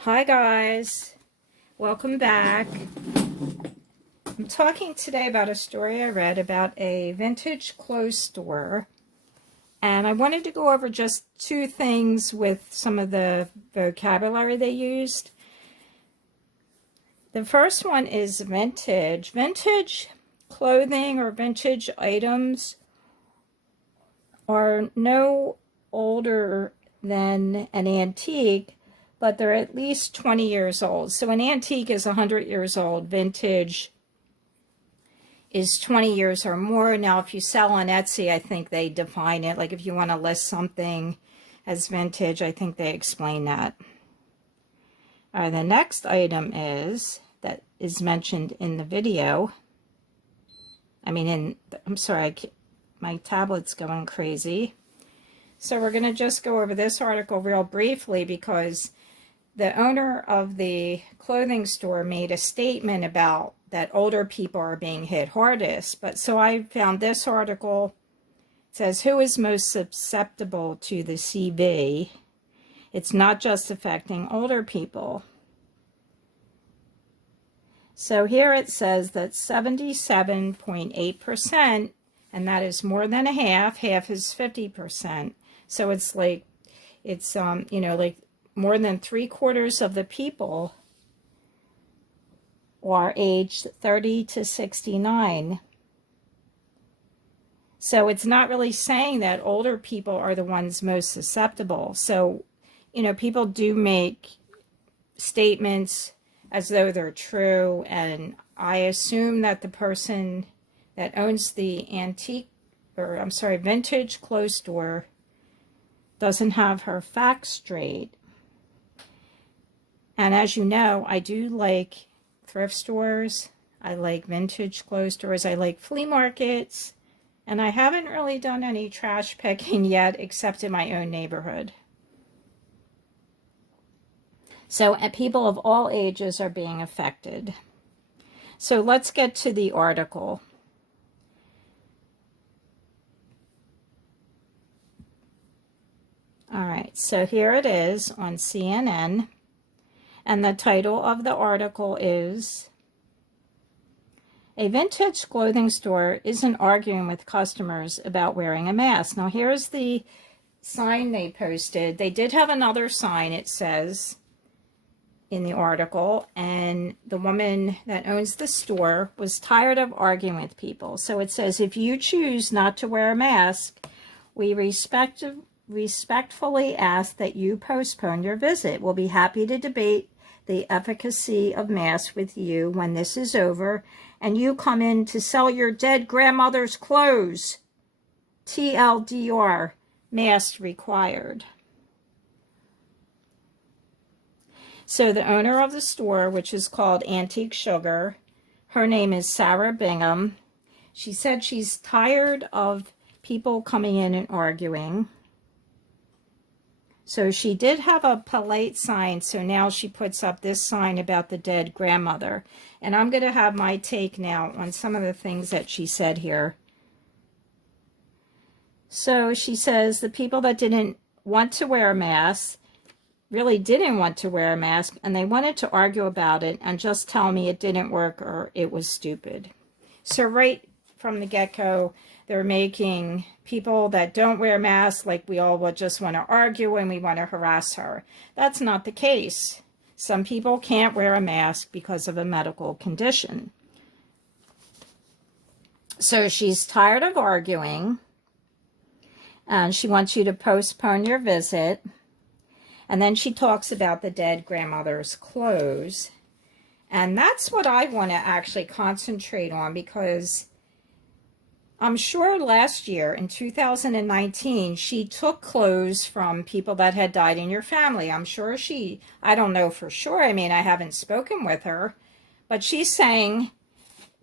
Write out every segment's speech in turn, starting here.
Hi guys, welcome back. I'm talking today about a story I read about a vintage clothes store, and I wanted to go over just two things with some of the vocabulary they used. The first one is vintage. Vintage clothing or vintage items are no older than an antique, but they're at least 20 years old. So an antique is 100 years old. Vintage is 20 years or more. Now, if you sell on Etsy, I think they define it. Like if you want to list something as vintage, I think they explain that. The next item that is mentioned in the video. I'm sorry, my tablet's going crazy. So we're going to just go over this article real briefly because the owner of the clothing store made a statement about that older people are being hit hardest. But so I found this article. It says, who is most susceptible to the CB? It's not just affecting older people. So here it says that 77.8%, and that is more than a half is 50%. So it's like, like more than 3/4 of the people are aged 30 to 69. So it's not really saying that older people are the ones most susceptible. So, people do make statements as though they're true, and I assume that the person that owns the vintage clothes store doesn't have her facts straight. And as you know, I do like thrift stores, I like vintage clothes stores, I like flea markets, and I haven't really done any trash picking yet except in my own neighborhood. So people of all ages are being affected. So let's get to the article. All right, so here it is on CNN. And the title of the article is, a vintage clothing store isn't arguing with customers about wearing a mask. Now here's the sign they posted. They did have another sign, it says, in the article, and the woman that owns the store was tired of arguing with people. So it says, if you choose not to wear a mask, we respectfully ask that you postpone your visit. We'll be happy to debate the efficacy of masks with you when this is over and you come in to sell your dead grandmother's clothes. TLDR, mask required. So the owner of the store, which is called Antique Sugar, her name is Sarah Bingham. She said she's tired of people coming in and arguing. So she did have a polite sign, so now she puts up this sign about the dead grandmother. And I'm going to have my take now on some of the things that she said here. So she says the people that didn't want to wear a mask really didn't want to wear a mask, and they wanted to argue about it and just tell me it didn't work or it was stupid. So right from the get-go, they're making people that don't wear masks like we all would just want to argue and we want to harass her. That's not the case. Some people can't wear a mask because of a medical condition. So she's tired of arguing, and she wants you to postpone your visit. And then she talks about the dead grandmother's clothes. And that's what I want to actually concentrate on, because I'm sure last year in 2019, she took clothes from people that had died in your family. I'm sure I don't know for sure. I haven't spoken with her, but she's saying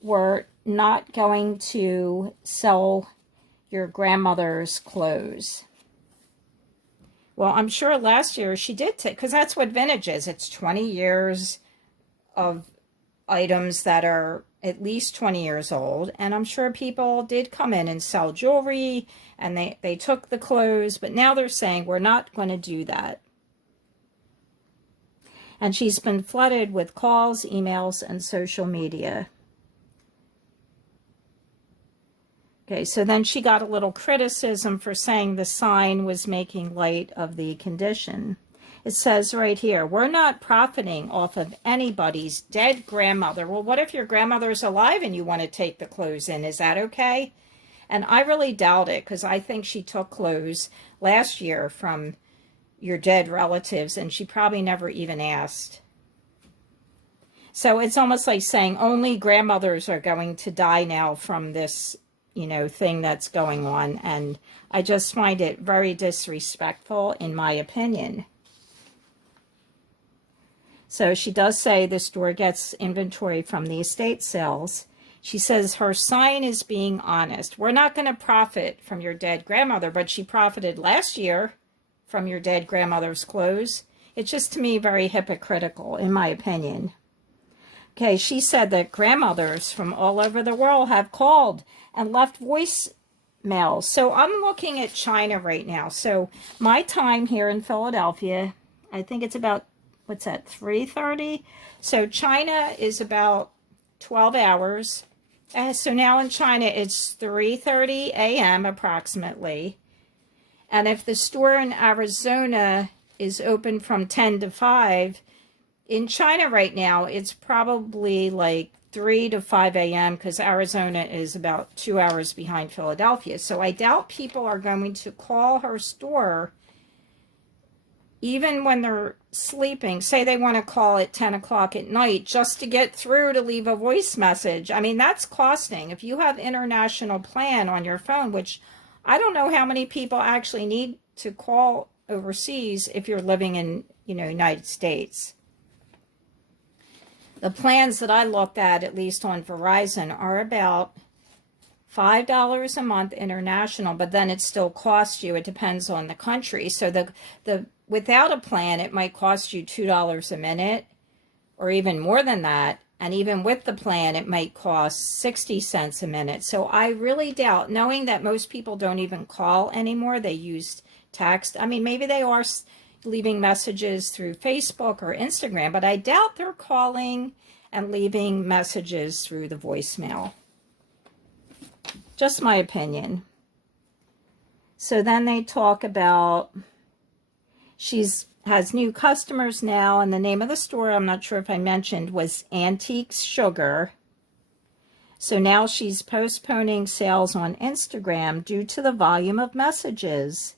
we're not going to sell your grandmother's clothes. Well, I'm sure last year she did take, because that's what vintage is. It's 20 years of items that are at least 20 years old. And I'm sure people did come in and sell jewelry, and they took the clothes, but now they're saying we're not going to do that. And she's been flooded with calls, emails, and social media. Okay, so then she got a little criticism for saying the sign was making light of the condition. It says right here, we're not profiting off of anybody's dead grandmother. Well, what if your grandmother's alive and you want to take the clothes in? Is that okay? And I really doubt it, because I think she took clothes last year from your dead relatives and she probably never even asked. So it's almost like saying only grandmothers are going to die now from this, thing that's going on. And I just find it very disrespectful, in my opinion. So she does say the store gets inventory from the estate sales. She says her sign is being honest. We're not going to profit from your dead grandmother, but she profited last year from your dead grandmother's clothes. It's just, to me, very hypocritical, in my opinion. Okay, she said that grandmothers from all over the world have called and left voicemails. So I'm looking at China right now. So my time here in Philadelphia, I think it's about, 3:30? So China is about 12 hours. So now in China, it's 3:30 a.m. approximately. And if the store in Arizona is open from 10 to 5, in China right now, it's probably like 3 to 5 a.m. because Arizona is about 2 hours behind Philadelphia. So I doubt people are going to call her store even when they're sleeping. Say they want to call at 10 o'clock at night just to get through to leave a voice message. I mean, that's costing. If you have international plan on your phone, which I don't know how many people actually need to call overseas if you're living in, United States. The plans that I looked at least on Verizon, are about $5 a month international, but then it still costs you. It depends on the country. So the without a plan, it might cost you $2 a minute or even more than that. And even with the plan, it might cost 60 cents a minute. So I really doubt, knowing that most people don't even call anymore, they use text. I mean, maybe they are leaving messages through Facebook or Instagram, but I doubt they're calling and leaving messages through the voicemail. Just my opinion. So then they talk about has new customers now, and the name of the store, I'm not sure if I mentioned, was Antiques Sugar. So now she's postponing sales on Instagram due to the volume of messages.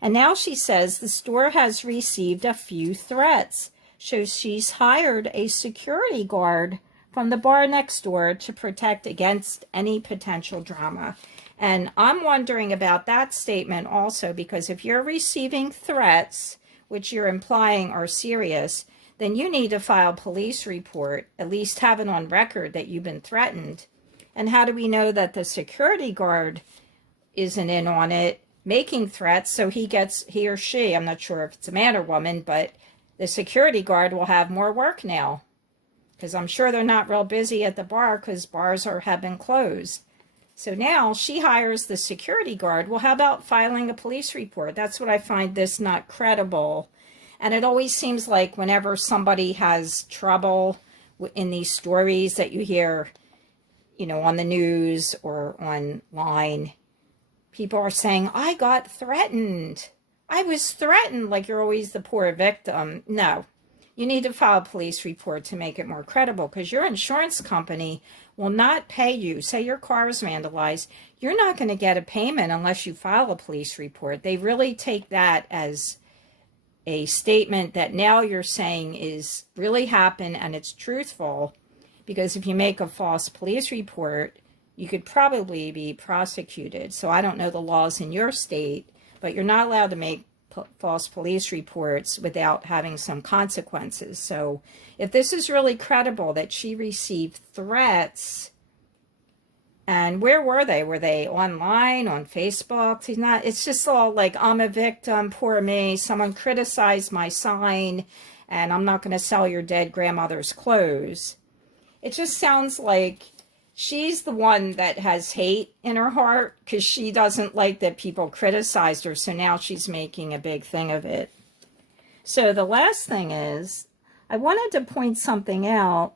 And now she says the store has received a few threats. So she's hired a security guard from the bar next door to protect against any potential drama. And I'm wondering about that statement also, because if you're receiving threats, which you're implying are serious, then you need to file a police report, at least have it on record that you've been threatened. And how do we know that the security guard isn't in on it, making threats, so he or she, I'm not sure if it's a man or woman, but the security guard will have more work now, because I'm sure they're not real busy at the bar because bars have been closed. So now she hires the security guard. Well, how about filing a police report? That's what I find this not credible. And it always seems like whenever somebody has trouble in these stories that you hear, on the news or online, people are saying, I got threatened. I was threatened, like you're always the poor victim. No, you need to file a police report to make it more credible, because your insurance company will not pay you. Say your car is vandalized, you're not going to get a payment unless you file a police report. They really take that as a statement that now you're saying is really happened and it's truthful, because if you make a false police report, you could probably be prosecuted. So I don't know the laws in your state, but you're not allowed to make false police reports without having some consequences. So if this is really credible that she received threats, and where were they? Were they online, on Facebook? It's just all like, I'm a victim, poor me, someone criticized my sign, and I'm not going to sell your dead grandmother's clothes. It just sounds like she's the one that has hate in her heart because she doesn't like that people criticized her. So now she's making a big thing of it. So the last thing is, I wanted to point something out.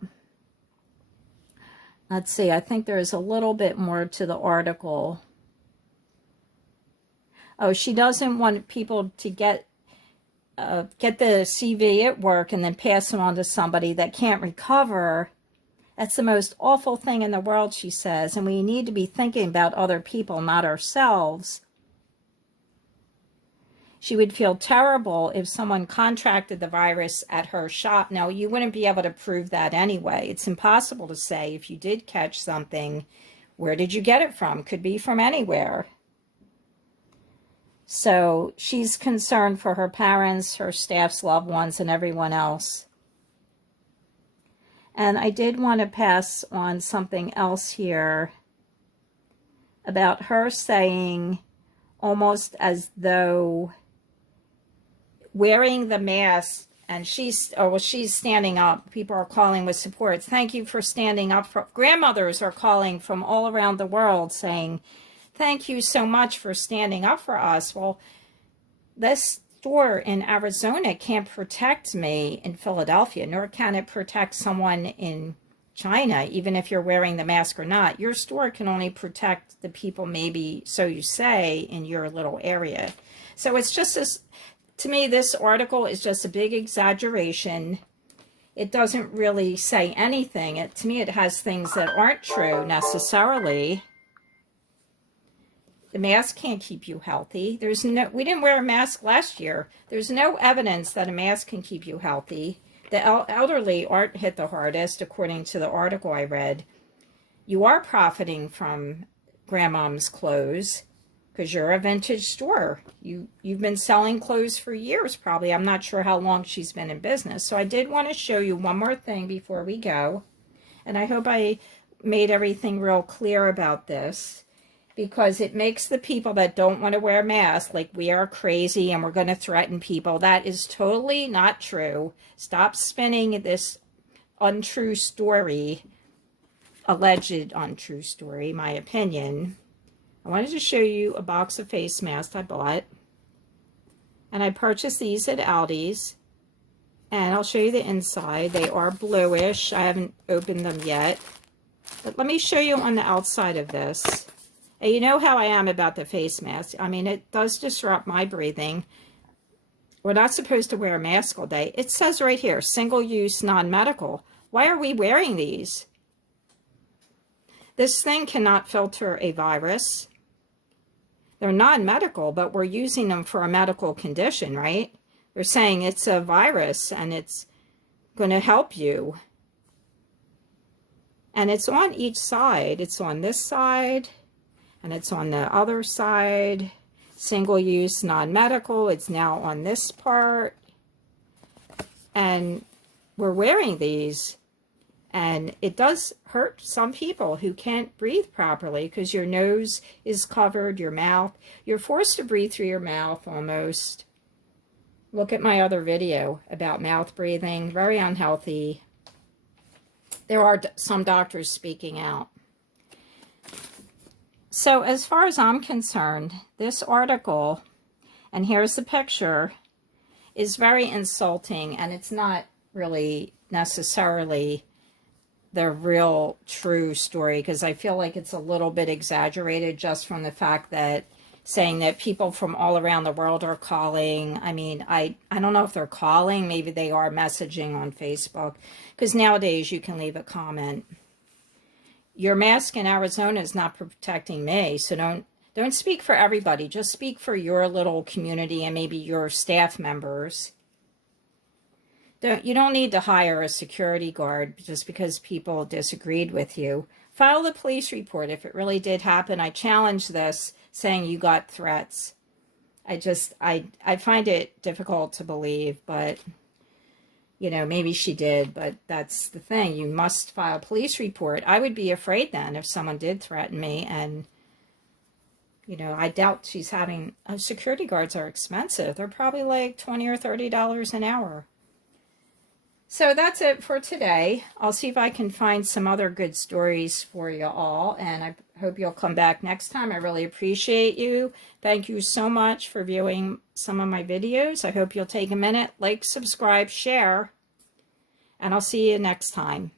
Let's see, I think there's a little bit more to the article. Oh, she doesn't want people to get the CV at work and then pass it on to somebody that can't recover. That's the most awful thing in the world, she says, and we need to be thinking about other people, not ourselves. She would feel terrible if someone contracted the virus at her shop. Now, you wouldn't be able to prove that anyway. It's impossible to say if you did catch something, where did you get it from? Could be from anywhere. So she's concerned for her parents, her staff's loved ones, and everyone else. And I did want to pass on something else here about her saying, almost as though wearing the mask, and she's standing up. People are calling with support. Thank you for standing up. Grandmothers are calling from all around the world saying, thank you so much for standing up for us. Well, this store in Arizona can't protect me in Philadelphia, nor can it protect someone in China, even if you're wearing the mask or not. Your store can only protect the people, maybe, so you say, in your little area. So it's just this, to me, this article is just a big exaggeration. It doesn't really say anything. To me, it has things that aren't true necessarily. The mask can't keep you healthy. We didn't wear a mask last year. There's no evidence that a mask can keep you healthy. The elderly aren't hit the hardest, according to the article I read. You are profiting from grandmom's clothes because you're a vintage store. You've been selling clothes for years, probably. I'm not sure how long she's been in business. So I did want to show you one more thing before we go. And I hope I made everything real clear about this, because it makes the people that don't want to wear masks like we are crazy and we're going to threaten people. That is totally not true. Stop spinning this untrue story, alleged untrue story, my opinion. I wanted to show you a box of face masks I bought. And I purchased these at Aldis. And I'll show you the inside. They are bluish. I haven't opened them yet. But let me show you on the outside of this. And you know how I am about the face mask. I mean, it does disrupt my breathing. We're not supposed to wear a mask all day. It says right here, single-use, non-medical. Why are we wearing these? This thing cannot filter a virus. They're non-medical, but we're using them for a medical condition, right? They're saying it's a virus and it's going to help you. And it's on each side. It's on this side. And it's on the other side, single-use, non-medical. It's now on this part. And we're wearing these. And it does hurt some people who can't breathe properly because your nose is covered, your mouth. You're forced to breathe through your mouth almost. Look at my other video about mouth breathing. Very unhealthy. There are some doctors speaking out. So as far as I'm concerned, this article, and here's the picture, is very insulting, and it's not really necessarily the real true story, because I feel like it's a little bit exaggerated just from the fact that saying that people from all around the world are calling. I mean, I don't know if they're calling. Maybe they are messaging on Facebook, because nowadays you can leave a comment. Your mask in Arizona is not protecting me, so don't speak for everybody. Just speak for your little community and maybe your staff members. You don't need to hire a security guard just because people disagreed with you. File the police report if it really did happen. I challenge this, saying you got threats. I find it difficult to believe, but you know, maybe she did, but that's the thing. You must file a police report. I would be afraid then if someone did threaten me, and, you know, I doubt she's having, security guards are expensive. They're probably like $20 or $30 an hour. So that's it for today. I'll see if I can find some other good stories for you all, and I hope you'll come back next time. I really appreciate you. Thank you so much for viewing some of my videos. I hope you'll take a minute, like, subscribe, share, and I'll see you next time.